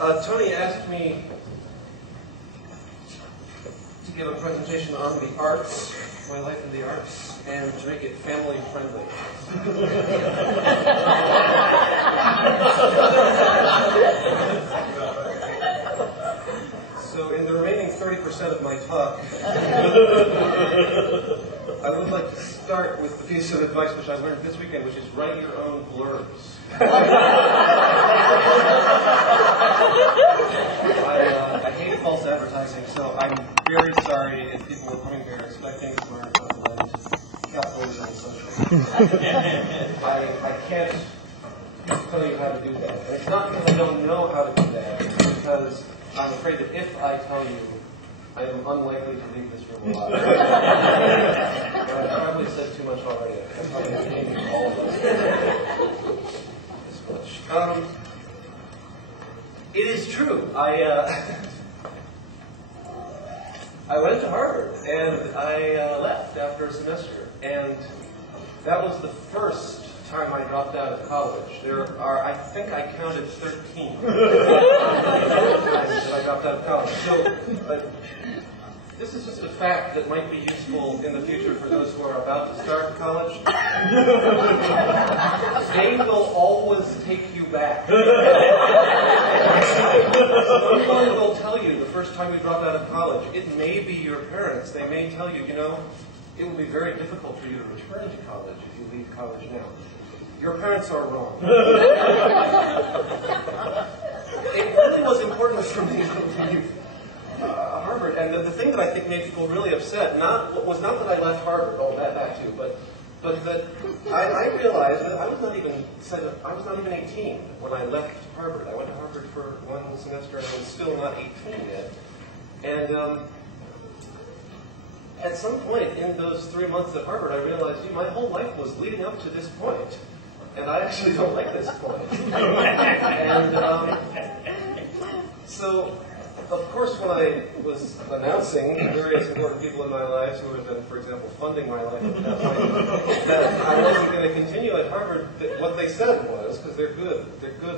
Tony asked me to give a presentation on the arts, my life in the arts, and to make it family friendly. So in the remaining 30% of my talk, I would like to start with the piece of advice which I learned this weekend, which is write your own blurbs. I hate false advertising, so I'm very sorry if people are coming here expecting to learn how to lend capitalism and socialism. I can't tell you how to do that. And it's not because I don't know how to do that, it's because I'm afraid that if I tell you, I am unlikely to leave this room alive. I probably said too much already. I'm probably naming all of us. This much. It is true. I went to Harvard, and I left after a semester. And that was the first time I dropped out of college. There are, I think I counted 13 times that I dropped out of college. So, this is just a fact that might be useful in the future for those who are about to start college. They will always take you back. Someone will tell you the first time you drop out of college. It may be your parents. They may tell you, you know, it will be very difficult for you to return to college if you leave college now. Your parents are wrong. It really was important for me to leave Harvard, and the thing that I think made people really upset was not that I left Harvard, that too, but that I realized that I was not even 18 when I left Harvard. I went to Harvard for one semester, and I was still not 18 yet. And at some point in those 3 months at Harvard, I realized, my whole life was leading up to this point, and I actually don't like this point. And so, of course, when I was announcing various important people in my life who had been, for example, funding my life at that point, that I wasn't going to continue at Harvard, what they said was, because they're good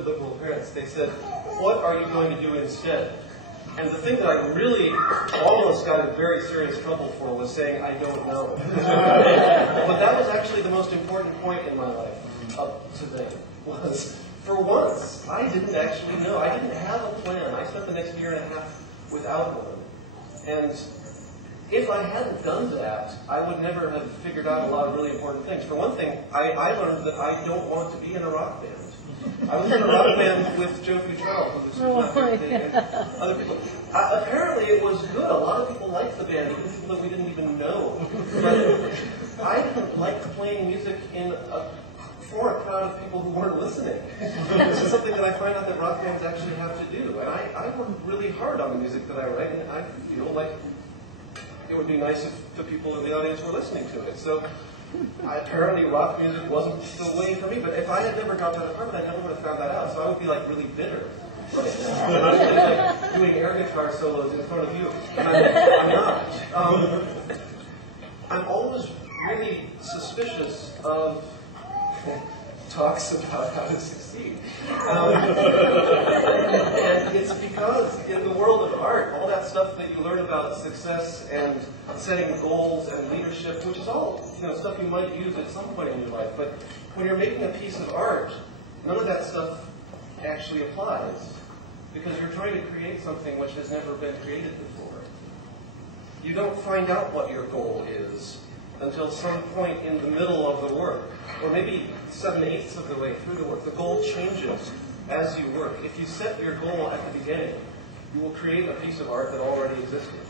liberal parents, they said, what are you going to do instead? And the thing that I really almost got in very serious trouble for was saying, I don't know. But that was actually the most important point in my life up to then, was, for once, I didn't actually know. I didn't have a plan. I spent the next year and a half without one. And if I hadn't done that, I would never have figured out a lot of really important things. For one thing, I learned that I don't want to be in a rock band. I was in a rock band with Joe Futrell, who was and other people. Apparently it was good. A lot of people liked the band, even people that we didn't even know. But I didn't like playing music for a crowd of people who weren't listening. This is something that I find out that rock bands actually have to do. And I work really hard on the music that I write, and I feel like it would be nice if the people in the audience were listening to it. So apparently rock music wasn't the way for me, but if I had never dropped out of Harvard, I never would have found that out. So I would be like really bitter right now. And I would be like doing air guitar solos in front of you. And I'm not. I'm always really suspicious of talks about how to succeed. And it's because in the world of art, all that stuff that you learn about success and setting goals and leadership, which is all stuff you might use at some point in your life, but when you're making a piece of art, none of that stuff actually applies, because you're trying to create something which has never been created before. You don't find out what your goal is until some point in the middle of the work, or maybe 7/8 of the way through the work. The goal changes as you work. If you set your goal at the beginning, you will create a piece of art that already existed.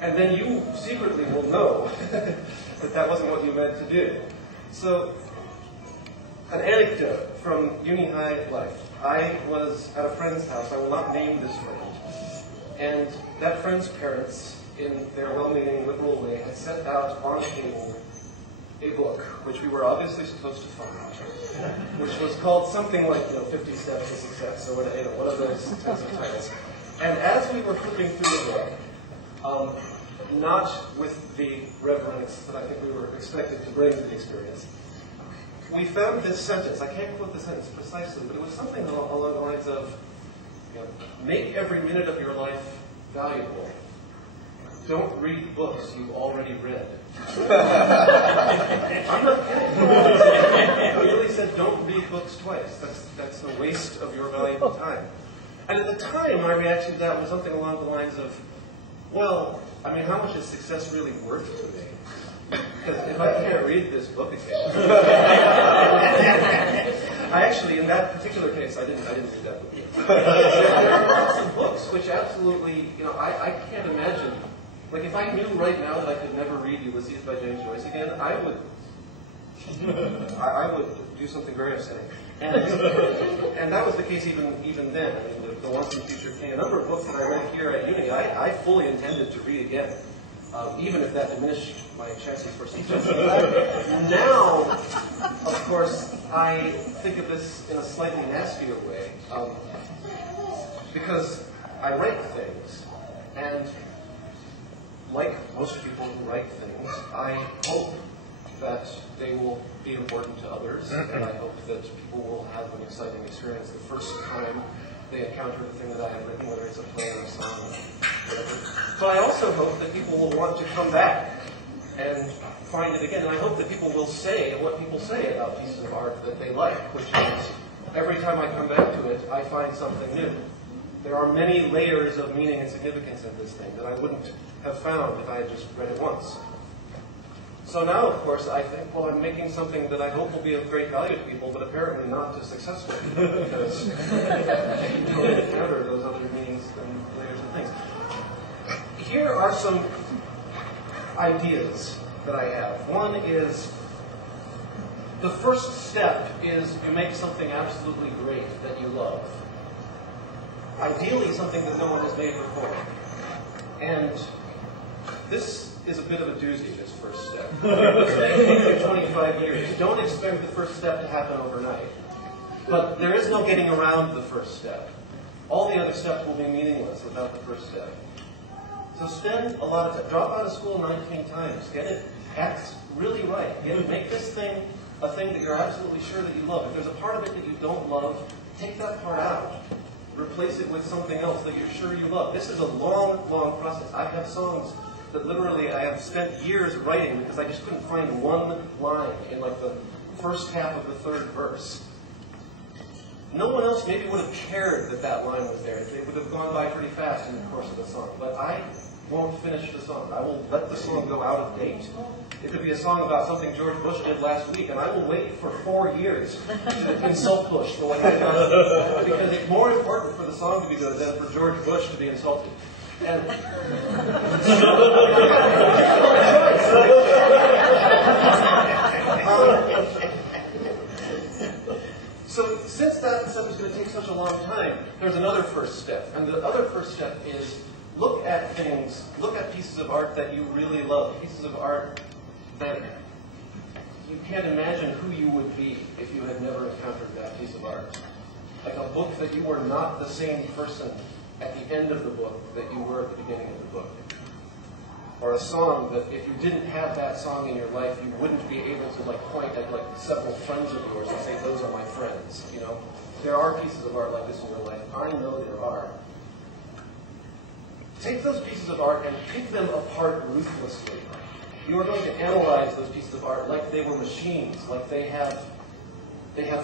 And then you secretly will know that that wasn't what you meant to do. So, an anecdote from uni high life. I was at a friend's house. I will not name this friend. And that friend's parents, in their well-meaning liberal way, had set out on a table a book, which we were obviously supposed to find, which was called something like 50 Steps to Success, or one of those kinds of titles. And as we were flipping through the book, not with the reverence that I think we were expected to bring to the experience, we found this sentence. I can't quote the sentence precisely, but it was something along the lines of, make every minute of your life valuable. Don't read books you've already read. I'm not kidding. He really said, don't read books twice. That's a waste of your valuable time. And at the time, my reaction to that was something along the lines of, well, I mean, how much is success really worth to me? Because if I can't read this book again, I actually, in that particular case, I didn't read that book. There are lots of books which absolutely, I can't imagine. Like, if I knew right now that I could never read Ulysses by James Joyce again, I would do something very upsetting. And that was the case even then. I mean, the Once and Future thing. A number of books that I read here at uni, I fully intended to read again, even if that diminished my chances for success. Now, of course, I think of this in a slightly nastier way, because I write things, and like most people who write things, I hope that they will be important to others, and I hope that people will have an exciting experience the first time they encounter the thing that I have written, whether it's a play or a song or whatever. So I also hope that people will want to come back and find it again, and I hope that people will say what people say about pieces of art that they like, which is, every time I come back to it, I find something new. There are many layers of meaning and significance in this thing that I wouldn't have found if I had just read it once. So now, of course, I think, well, I'm making something that I hope will be of great value to people, but apparently not to successful people, because you don't encounter those other meanings and layers and things. Here are some ideas that I have. One is, the first step is you make something absolutely great that you love. Ideally, something that no one has made before. And this is a bit of a doozy, this first step. It's going to take you 25 years. Don't expect the first step to happen overnight. But there is no getting around the first step. All the other steps will be meaningless without the first step. So spend a lot of time. Drop out of school 19 times. Get it act really right. Make this thing a thing that you're absolutely sure that you love. If there's a part of it that you don't love, take that part out. Replace it with something else that you're sure you love. This is a long, long process. I have songs that literally I have spent years writing because I just couldn't find one line in like the first half of the third verse. No one else maybe would have cared that that line was there. It would have gone by pretty fast in the course of the song. But I won't finish the song. I will let the song go out of date. It could be a song about something George Bush did last week, and I will wait for 4 years to insult Bush for what he did, because it's more important for the song to be good than for George Bush to be insulted. And so since that step is going to take such a long time, there's another first step. And the other first step is look at things, look at pieces of art that you really love, pieces of art that you can't imagine who you would be if you had never encountered that piece of art. Like a book that you were not the same person at the end of the book that you were at the beginning of the book. Or a song that if you didn't have that song in your life, you wouldn't be able to point at several friends of yours and say, those are my friends. There are pieces of art like this in your life. I know there are. Take those pieces of art and pick them apart ruthlessly. You are going to analyze those pieces of art like they were machines, like they have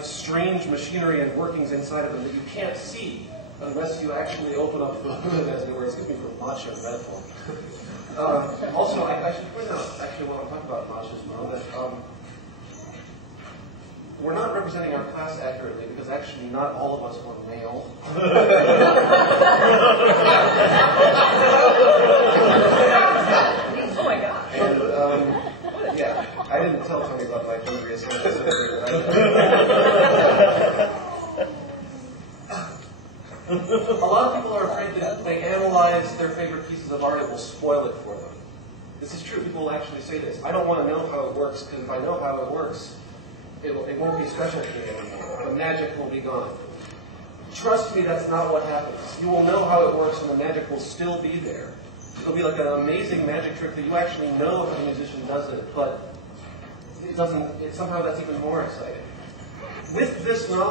strange machinery and workings inside of them that you can't see unless you actually open up the hood, as it were. Excuse me for Masha Red Phone. Also, I should point out, actually, while I'm talking about Masha's mom, that we're not representing our class accurately because actually not all of us were male. Oh my God. And, yeah, I didn't tell Tony about my gender assignment. A lot of people are afraid that if they analyze their favorite pieces of art, it will spoil it for them. This is true. People will actually say this. I don't want to know how it works, because if I know how it works, it won't be special to me anymore. The magic will be gone. Trust me, that's not what happens. You will know how it works, and the magic will still be there. It'll be like an amazing magic trick that you actually know if a musician does it, but it doesn't. Somehow that's even more exciting. With this knowledge,